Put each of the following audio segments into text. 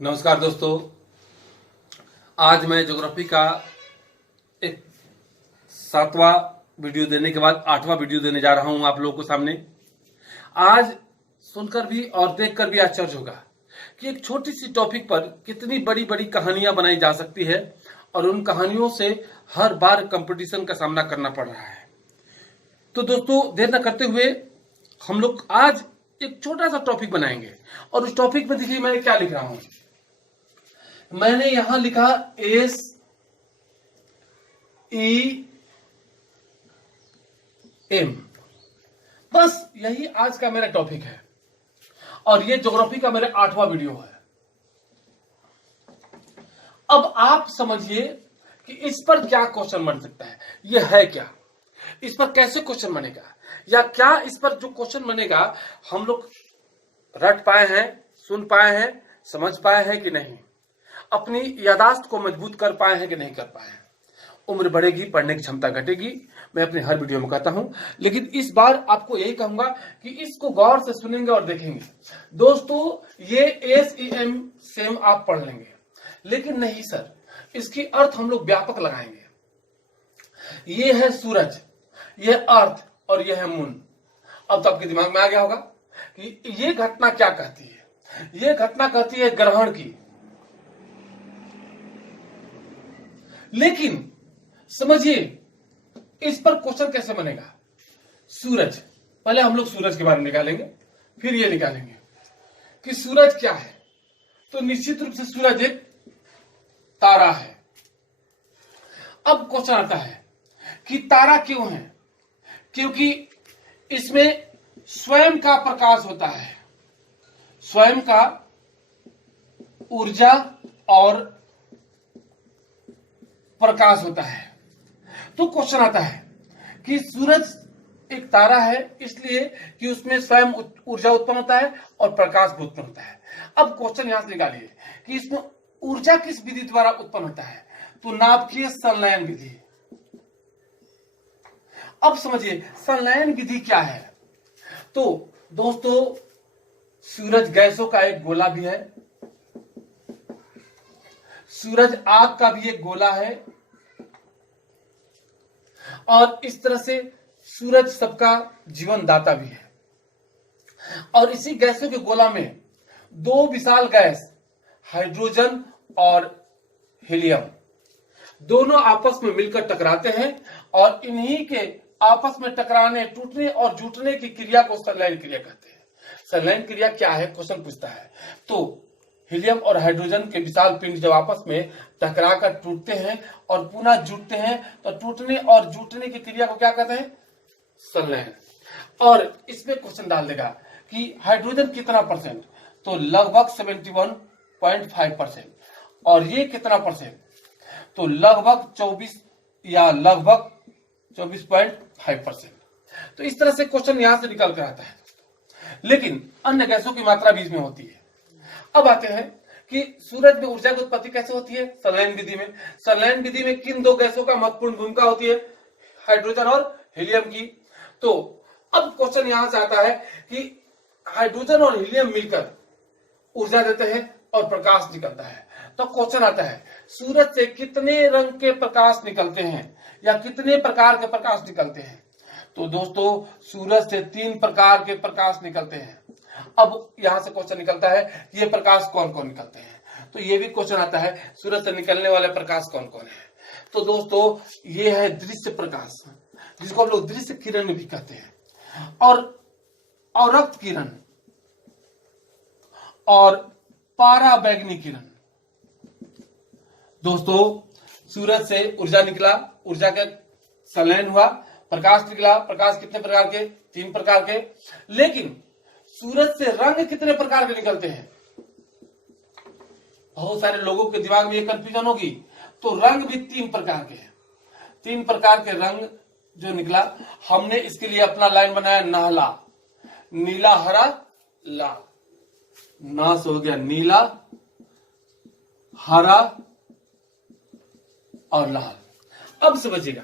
नमस्कार दोस्तों। आज मैं ज्योग्राफी का एक 7वां वीडियो देने के बाद 8वां वीडियो देने जा रहा हूं आप लोगों को सामने। आज सुनकर भी और देखकर भी आश्चर्य होगा कि एक छोटी सी टॉपिक पर कितनी बड़ी बड़ी कहानियां बनाई जा सकती है और उन कहानियों से हर बार कंपटीशन का सामना करना पड़ रहा है। तो दोस्तों, देर न करते हुए हम लोग आज एक छोटा सा टॉपिक बनाएंगे और उस टॉपिक में देखिए मैंने क्या लिख रहा हूं। मैंने यहां लिखा SEM। बस यही आज का मेरा टॉपिक है और ये ज्योग्राफी का मेरा 8वां वीडियो है। अब आप समझिए कि इस पर क्या क्वेश्चन बन सकता है। ये है क्या, इस पर कैसे क्वेश्चन बनेगा, या क्या इस पर जो क्वेश्चन बनेगा हम लोग रट पाए हैं, सुन पाए हैं, समझ पाए हैं कि नहीं, अपनी यादाश्त को मजबूत कर पाए हैं कि नहीं कर पाए हैं। उम्र बढ़ेगी, पढ़ने की क्षमता घटेगी, मैं अपने हर वीडियो में कहता हूं, लेकिन इस बार आपको यही कहूंगा कि इसको गौर से सुनेंगे और देखेंगे। दोस्तों, ये SEM आप पढ़ लेंगे, लेकिन नहीं सर, इसकी अर्थ हम लोग व्यापक लगाएंगे। ये है सूरज, ये अर्थ और ये है मून। अब तो आपके दिमाग में आ गया होगा कि ये घटना क्या कहती है। ये घटना कहती है ग्रहण की। लेकिन समझिए इस पर क्वेश्चन कैसे बनेगा। सूरज, पहले हम लोग सूरज के बारे में निकालेंगे, फिर ये निकालेंगे कि सूरज क्या है। तो निश्चित रूप से सूरज एक तारा है। अब क्वेश्चन आता है कि तारा क्यों है, क्योंकि इसमें स्वयं का प्रकाश होता है, स्वयं का ऊर्जा और प्रकाश होता है। तो क्वेश्चन आता है कि सूरज एक तारा है इसलिए कि उसमें स्वयं ऊर्जा उत्पन्न होता है और प्रकाश भी उत्पन्न होता है। अब क्वेश्चन यहां से निकालिए कि इसमें ऊर्जा किस विधि द्वारा उत्पन्न होता है। तो नाभिकीय संलयन विधि। अब समझिए संलयन विधि क्या है। तो दोस्तों, सूरज गैसों का एक गोला भी है, सूरज आग का भी एक गोला है, और इस तरह से सूरज सबका जीवन दाता भी है। और इसी गैसों के गोला में दो विशाल गैस, हाइड्रोजन और हीलियम, दोनों आपस में मिलकर टकराते हैं और इन्हीं के आपस में टकराने, टूटने और जुटने की क्रिया को संलयन क्रिया कहते हैं। संलयन क्रिया क्या है, क्वेश्चन पूछता है। तो हीलियम और हाइड्रोजन के विशाल पिंड जब आपस में टकराकर टूटते हैं और पुनः जुटते हैं तो टूटने और जुटने की क्रिया को क्या कहते हैं, संलयन। और इसमें क्वेश्चन डाल देगा कि हाइड्रोजन कितना परसेंट, तो लगभग 71.5%, और ये कितना परसेंट, तो लगभग 24 या लगभग 24.5%। तो इस तरह से क्वेश्चन यहां से निकल कर आता है। लेकिन अन्य गैसों की मात्रा भी इसमें होती है। अब आते हैं कि सूरज में ऊर्जा की उत्पत्ति कैसे होती है संलयन विधि में। संलयन विधि में किन दो गैसों का महत्वपूर्ण भूमिका होती है, हाइड्रोजन और हीलियम की। तो अब क्वेश्चन यहां से आता है कि हाइड्रोजन और हीलियम मिलकर ऊर्जा देते हैं और प्रकाश निकलता है। तो क्वेश्चन आता है सूरज से कितने रंग के प्रकाश निकलते हैं या कितने प्रकार के प्रकाश निकलते हैं। तो दोस्तों, सूरज से 3 प्रकार के प्रकाश निकलते हैं। अब यहां से क्वेश्चन निकलता है ये प्रकाश कौन कौन निकलते हैं। तो ये भी क्वेश्चन आता है सूरज से निकलने वाले प्रकाश कौन कौन है। तो दोस्तों, ये है दृश्य प्रकाश, जिसको हम लोग दृश्य किरण भी कहते हैं, और रक्त किरण और पाराबैंगनी किरण। दोस्तों, सूरज से ऊर्जा निकला, ऊर्जा का संलयन हुआ, प्रकाश निकला। प्रकाश कितने प्रकार के, 3 प्रकार के। लेकिन सूरज से रंग कितने प्रकार के निकलते हैं। बहुत सारे लोगों के दिमाग में ये कंफ्यूजन होगी। तो रंग भी 3 प्रकार के हैं। 3 प्रकार के रंग जो निकला, हमने इसके लिए अपना लाइन बनाया नाला, नीला, हरा, लाल। ना से हो गया नीला, हरा और लाल। अब समझिएगा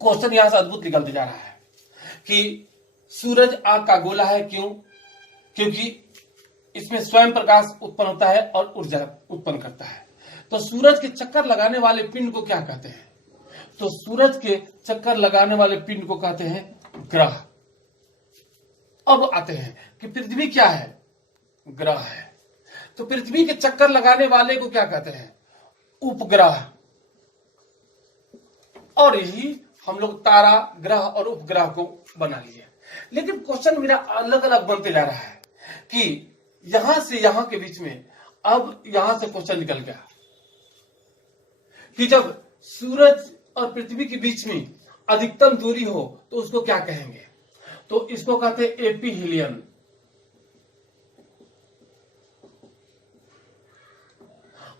क्वेश्चन यहां से अद्भुत निकलते जा रहा है कि सूरज आग का गोला है। क्यों? क्योंकि इसमें स्वयं प्रकाश उत्पन्न होता है और ऊर्जा उत्पन्न करता है। तो सूरज के चक्कर लगाने वाले पिंड को क्या कहते हैं? तो सूरज के चक्कर लगाने वाले पिंड को कहते हैं ग्रह। अब आते हैं कि पृथ्वी क्या है? ग्रह है। तो पृथ्वी के चक्कर लगाने वाले को क्या कहते हैं? उपग्रह। और यही हम लोग तारा, ग्रह और उपग्रह को बना लिए। लेकिन क्वेश्चन मेरा अलग अलग बनते जा रहा है कि यहां से यहां के बीच में, अब यहां से क्वेश्चन निकल गया कि जब सूरज और पृथ्वी के बीच में अधिकतम दूरी हो तो उसको क्या कहेंगे? तो इसको कहते हैं एपीहीलियन।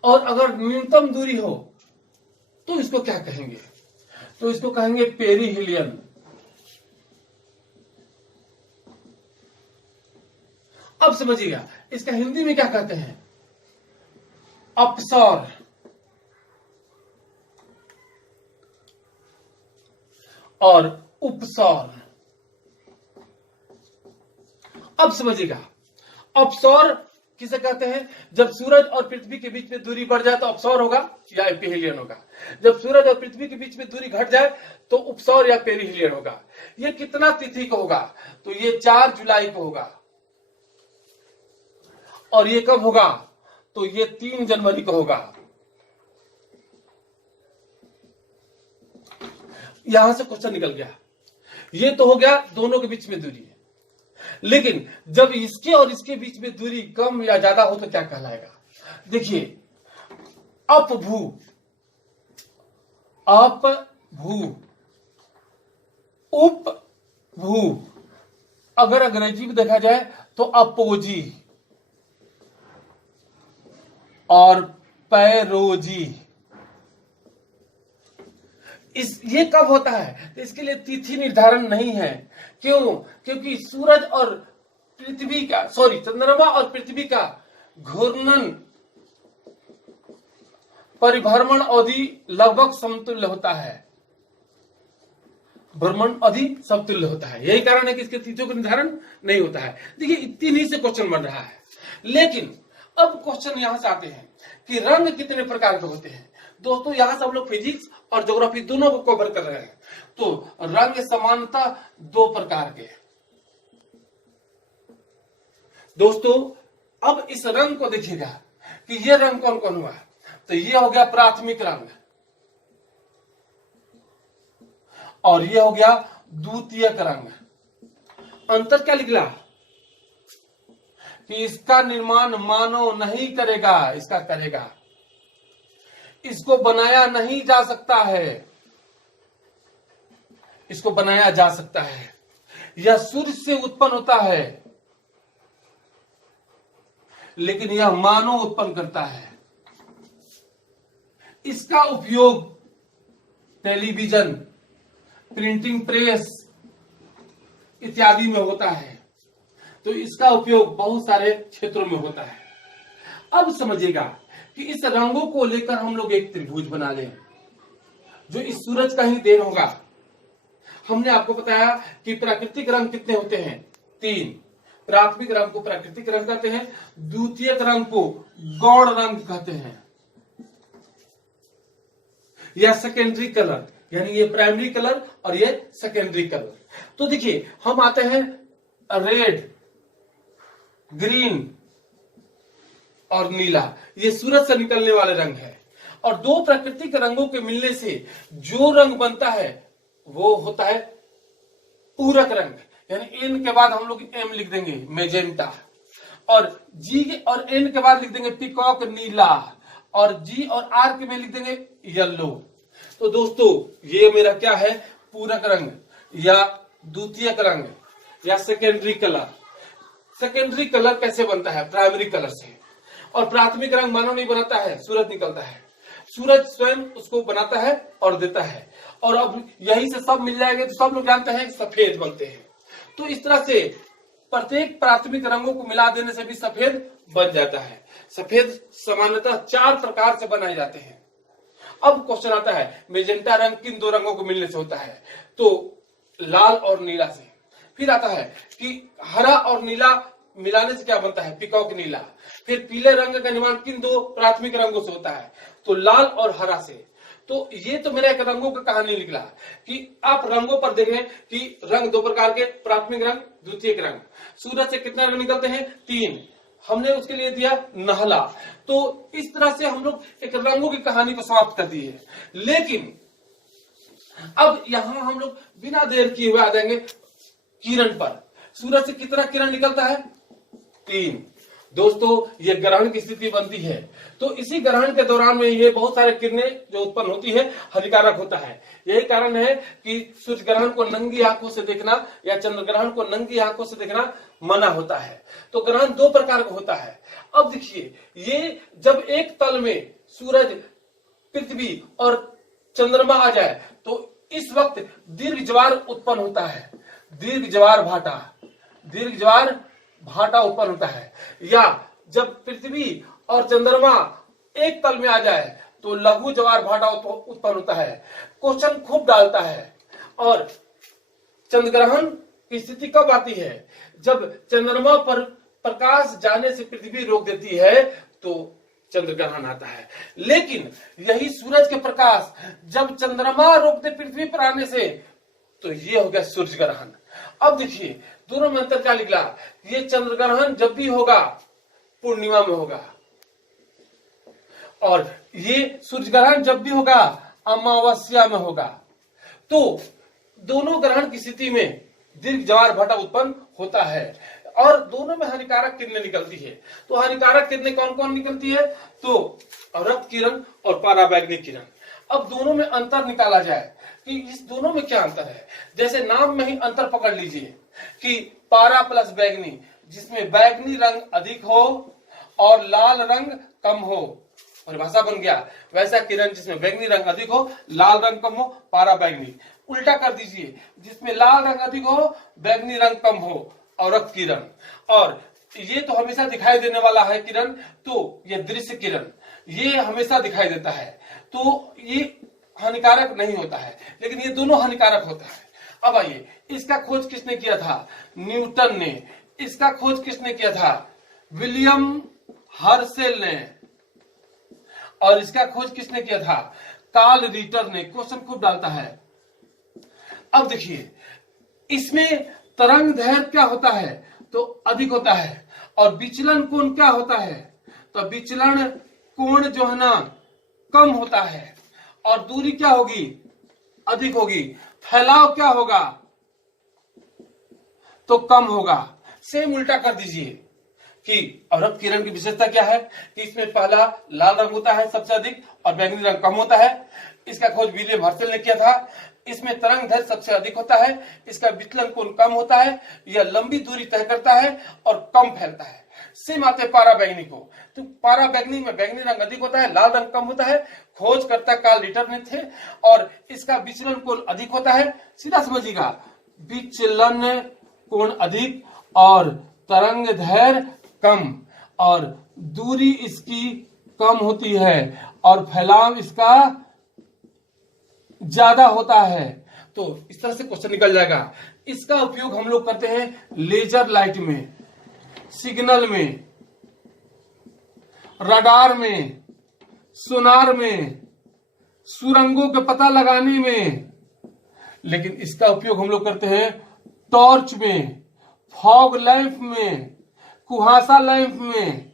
और अगर न्यूनतम दूरी हो तो इसको क्या कहेंगे? तो इसको कहेंगे पेरीहीलियन। अब समझिएगा इसका हिंदी में क्या कहते हैं? अपसौर। और उपसौर। अब समझिएगा अपसौर किसे कहते हैं? जब सूरज और पृथ्वी के बीच में दूरी बढ़ जाए तो अपसौर होगा या एपीहीलियन होगा। जब सूरज और पृथ्वी के बीच में दूरी घट जाए तो उपसौर या पेरीहीलियन होगा। ये कितना तिथि को होगा? तो ये 4 जुलाई को होगा। और ये कब होगा? तो ये 3 जनवरी को होगा। यहां से क्वेश्चन निकल गया। ये तो हो गया दोनों के बीच में दूरी। लेकिन जब इसके और इसके बीच में दूरी कम या ज्यादा हो तो क्या कहलाएगा? देखिए, अपभू, अपभू, उपभू, अगर अंग्रेजी में देखा जाए तो अपोजी और पैरोजी। ये कब होता है? तो इसके लिए तिथि निर्धारण नहीं है। क्यों? क्योंकि सूरज और पृथ्वी का, चंद्रमा और पृथ्वी का घूर्णन परिभ्रमण अवधि लगभग समतुल्य होता है। भ्रमण अवधि समतुल्य होता है। यही कारण है कि इसके तिथियों का निर्धारण नहीं होता है। देखिए, इतनी से क्वेश्चन बन रहा है। लेकिन अब क्वेश्चन यहां से आते हैं कि रंग कितने प्रकार के होते हैं। दोस्तों, यहां से हम लोग फिजिक्स और ज्योग्राफी दोनों को कवर कर रहे हैं। तो रंग समानता 2 प्रकार के। दोस्तों, अब इस रंग को देखिएगा कि ये रंग कौन कौन हुआ। तो ये हो गया प्राथमिक रंग और ये हो गया द्वितीयक रंग। अंतर क्या निकला? कि इसका निर्माण मानव नहीं करेगा, इसका करेगा। इसको बनाया नहीं जा सकता है, इसको बनाया जा सकता है। यह सूर्य से उत्पन्न होता है लेकिन यह मानव उत्पन्न करता है। इसका उपयोग टेलीविजन, प्रिंटिंग प्रेस इत्यादि में होता है। तो इसका उपयोग बहुत सारे क्षेत्रों में होता है। अब समझिएगा कि इस रंगों को लेकर हम लोग एक त्रिभुज बना लें जो इस सूरज का ही देन होगा। हमने आपको बताया कि प्राकृतिक रंग कितने होते हैं? 3। प्राथमिक रंग को प्राकृतिक रंग कहते हैं, द्वितीयक रंग को गौण रंग कहते हैं या सेकेंडरी कलर, यानी ये प्राइमरी कलर और ये सेकेंडरी कलर। तो देखिए, हम आते हैं रेड, ग्रीन और नीला। ये सूरज से निकलने वाले रंग है। और 2 प्राकृतिक रंगों के मिलने से जो रंग बनता है वो होता है पूरक रंग, यानी एन के बाद हम लोग एम लिख देंगे मेजेंटा, और जी और एन के बाद लिख देंगे पीकॉक नीला, और जी और आर के में लिख देंगे येलो। तो दोस्तों, ये मेरा क्या है? पूरक रंग या द्वितीयक रंग या सेकेंडरी कलर। सेकेंडरी कलर कैसे बनता है? प्राइमरी कलर से। और प्राथमिक रंग मानव नहीं बनाता है, सूरज निकलता है। सूरज स्वयं उसको बनाता है और देता है। और अब यही से सब मिल जाएंगे तो सब लोग जानते हैं सफेद बनते हैं। तो इस तरह से प्रत्येक प्राथमिक रंगों को मिला देने से भी सफेद बन जाता है। सफेद सामान्यतः 4 प्रकार से बनाए जाते हैं। अब क्वेश्चन आता है मेजेंटा रंग किन 2 रंगों को मिलने से होता है? तो लाल और नीला से। फिर आता है कि हरा और नीला मिलाने से क्या बनता है, पीकॉक नीला। फिर पीले रंग का निर्माण किन दो प्राथमिक रंगों से होता है, तो लाल और हरा से। तो ये तो मेरा एक रंगों का कहानी निकला कि आप रंगों पर देखें कि रंग दो प्रकार के, प्राथमिक रंग, द्वितीयक रंग। सूरज से कितने रंग निकलते हैं, 3। हमने उसके लिए दिया नहला। तो इस तरह से हम लोग एक रंगों की कहानी को समाप्त कर दी है। लेकिन अब यहां हम लोग बिना देर किए हुए आ जाएंगे किरण पर। सूरज से कितना किरण निकलता है, 3। दोस्तों ये ग्रहण की स्थिति बनती है, तो इसी ग्रहण के दौरान में ये बहुत सारे किरणें जो उत्पन्न होती है हानिकारक होता है। यही कारण है कि सूर्य ग्रहण को नंगी आंखों से देखना या चंद्र ग्रहण को नंगी आंखों से देखना मना होता है। तो ग्रहण 2 प्रकार का होता है। अब देखिए, ये जब एक तल में सूरज, पृथ्वी और चंद्रमा आ जाए तो इस वक्त दीर्घ ज्वार उत्पन्न होता है, दीर्घ ज्वार भाटा, दीर्घ ज्वार भाटा उत्पन्न होता है। या जब पृथ्वी और चंद्रमा एक तल में आ जाए तो लघु ज्वार भाटा उत्पन्न होता है। क्वेश्चन खूब डालता है। और चंद्र ग्रहण की स्थिति कब आती है, जब चंद्रमा पर प्रकाश जाने से पृथ्वी रोक देती है तो चंद्र ग्रहण आता है। लेकिन यही सूरज के प्रकाश जब चंद्रमा रोक दे पृथ्वी पर आने से तो ये हो गया सूर्य ग्रहण। अब देखिए दोनों में अंतर क्या निकला, ये चंद्र ग्रहण जब भी होगा पूर्णिमा में होगा, और ये सूर्य ग्रहण जब भी होगा अमावस्या में होगा। तो दोनों ग्रहण की स्थिति में दीर्घ ज्वार भाटा उत्पन्न होता है और दोनों में हानिकारक किरणें निकलती है। तो हानिकारक किरणें कौन कौन निकलती है, तो रक्त किरण और पराबैंगनी किरण। अब दोनों में अंतर निकाला जाए कि इस दोनों में क्या अंतर है। जैसे नाम में ही अंतर पकड़ लीजिए कि पारा प्लस बैगनी, जिसमें बैगनी रंग अधिक हो और लाल रंग कम हो, परिभाषा बन गया। वैसा किरण जिसमें बैगनी रंग अधिक हो, लाल रंग कम हो, पारा बैगनी। उल्टा कर दीजिए, जिसमें लाल रंग अधिक हो, बैगनी रंग कम हो, और रक्त किरण। और ये तो हमेशा दिखाई देने वाला है किरण, तो ये दृश्य किरण, ये हमेशा दिखाई देता है, तो ये हानिकारक नहीं होता है। लेकिन ये दोनों हानिकारक होता है। अब आइए, इसका खोज किसने किया था, न्यूटन ने। इसका खोज किसने किया था, विलियम हर्शेल ने। और इसका खोज किसने किया था, कार्ल रिटर ने। क्वेश्चन खूब डालता है। अब देखिए, इसमें तरंग दैर्घ्य क्या होता है, तो अधिक होता है। और विचलन कोण क्या होता है, तो विचलन कोण जो है ना कम होता है। और दूरी क्या होगी, अधिक होगी। फैलाव क्या होगा, तो कम होगा। सेम उल्टा कर दीजिए कि रक्त किरण की विशेषता क्या है कि इसमें पहला लाल रंग होता है सबसे अधिक और बैंगनी रंग कम होता है। इसका खोज विलियम हर्शेल ने किया था। इसमें तरंग दैर्घ्य सबसे अधिक होता है, इसका विचलन कोण कम होता है, यह लंबी दूरी तय करता है और कम फैलता है। सेम आते पारा बैगनी को, तो पारा बैगनी में बैगनी रंग अधिक होता है, लाल रंग कम होता है। खोजकर्ता कार्ल रिटर ने थे। और इसका विचलन कोण अधिक होता है, सीधा समझिएगा, विचलन कोण अधिक और तरंग दैर्घ्य कम, और दूरी इसकी कम होती है और फैलाव इसका ज्यादा होता है। तो इस तरह से क्वेश्चन निकल जाएगा। इसका उपयोग हम लोग करते हैं लेजर लाइट में, सिग्नल में, रडार में, सोनार में, सुरंगों के पता लगाने में। लेकिन इसका उपयोग हम लोग करते हैं टॉर्च में, फॉग लैंप में, कुहासा लैंप में,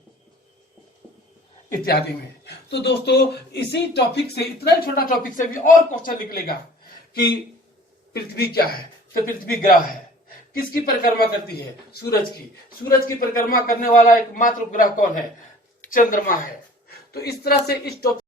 इत्यादि में। तो दोस्तों इसी टॉपिक से, इतना ही छोटा टॉपिक से भी और क्वेश्चन निकलेगा कि पृथ्वी क्या है, तो पृथ्वी ग्रह है। किसकी परिक्रमा करती है, सूरज की। सूरज की परिक्रमा करने वाला एकमात्र उपग्रह कौन है, चंद्रमा है। तो इस तरह से इस टॉपिक